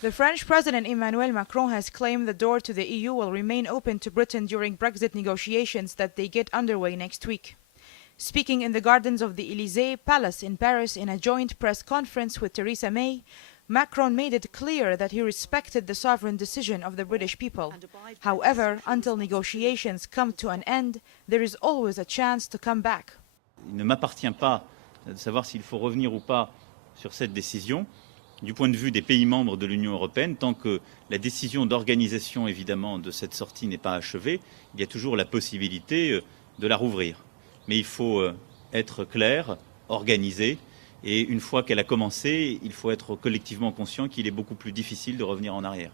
The French President Emmanuel Macron has claimed the door to the EU will remain open to Britain during Brexit negotiations that they get underway next week. Speaking in the gardens of the Élysée Palace in Paris in a joint press conference with Theresa May, Macron made it clear that he respected the sovereign decision of the British people. However, until negotiations come to an end, there is always a chance to come back. Il ne m'appartient pas de savoir s'il faut revenir ou pas sur cette décision. Du point de vue des pays membres de l'Union européenne, tant que la décision d'organisation, évidemment, de cette sortie n'est pas achevée, il y a toujours la possibilité de la rouvrir. Mais il faut être clair, organisé, et une fois qu'elle a commencé, il faut être collectivement conscient qu'il est beaucoup plus difficile de revenir en arrière.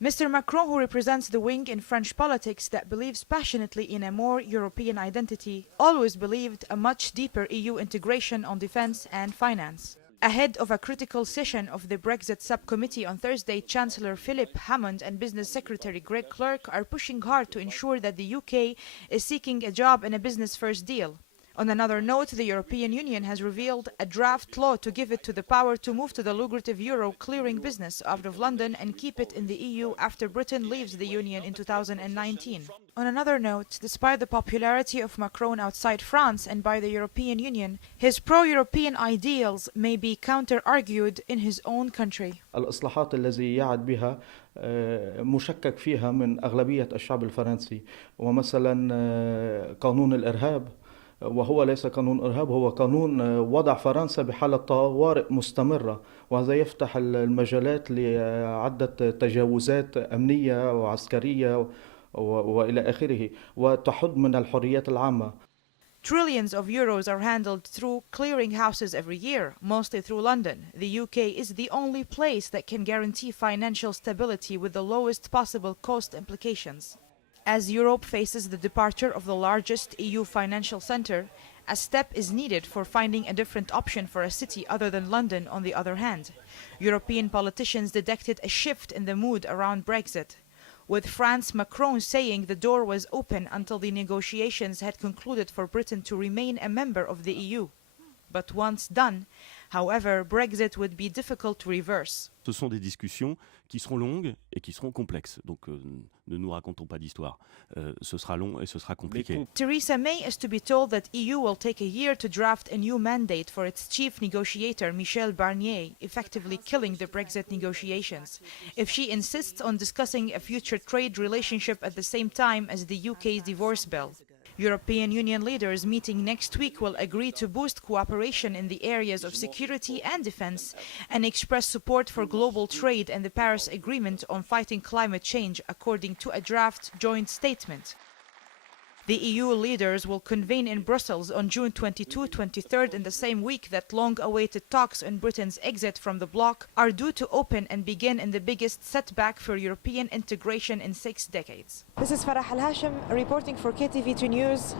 Mr. Macron, who represents the wing in French politics that believes passionately in a more European identity, always believed a much deeper EU integration on defence and finance. Ahead of a critical session of the Brexit subcommittee on Thursday, Chancellor Philip Hammond and Business Secretary Greg Clerk are pushing hard to ensure that the UK is seeking a job in a business-first deal. On another note, the European Union has revealed a draft law to give it the power to move to the lucrative euro clearing business out of London and keep it in the EU after Britain leaves the Union in 2019. On another note, despite the popularity of Macron outside France and by the European Union, his pro-European ideals may be counter-argued in his own country. الإصلاحات التي يعد بها مشكك فيها من أغلبية الشعب الفرنسي، ومثلا قانون الإرهاب، وهو ليس قانون إرهاب، هو قانون وضع فرنسا بحالة طوارئ مستمرة، وهذا يفتح المجالات لعدة تجاوزات أمنية وعسكرية وإلى آخره، وتحد من الحريات العامة. Trillions of euros are handled through clearing houses every year, mostly through London. The UK is the only place that can guarantee financial stability with the lowest possible cost implications. As Europe faces the departure of the largest EU financial centre, a step is needed for finding a different option for a city other than London. On the other hand, European politicians detected a shift in the mood around Brexit, with France Macron saying the door was open until the negotiations had concluded for Britain to remain a member of the EU. But once done, however, Brexit would be difficult to reverse. Ce sont des discussions qui seront longues et qui seront complexes. Donc ne nous racontons pas d'histoire. Ce sera long et ce sera compliqué. Theresa May is to be told that EU will take a year to draft a new mandate for its chief negotiator, Michel Barnier, effectively killing the Brexit negotiations, if she insists on discussing a future trade relationship at the same time as the UK's divorce bill. European Union leaders meeting next week will agree to boost cooperation in the areas of security and defense and express support for global trade and the Paris Agreement on fighting climate change, according to a draft joint statement. The EU leaders will convene in Brussels on June 22-23 in the same week that long-awaited talks on Britain's exit from the bloc are due to open and begin in the biggest setback for European integration in 6 decades. This is Farah Al-Hashim reporting for KTV2 News,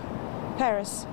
Paris.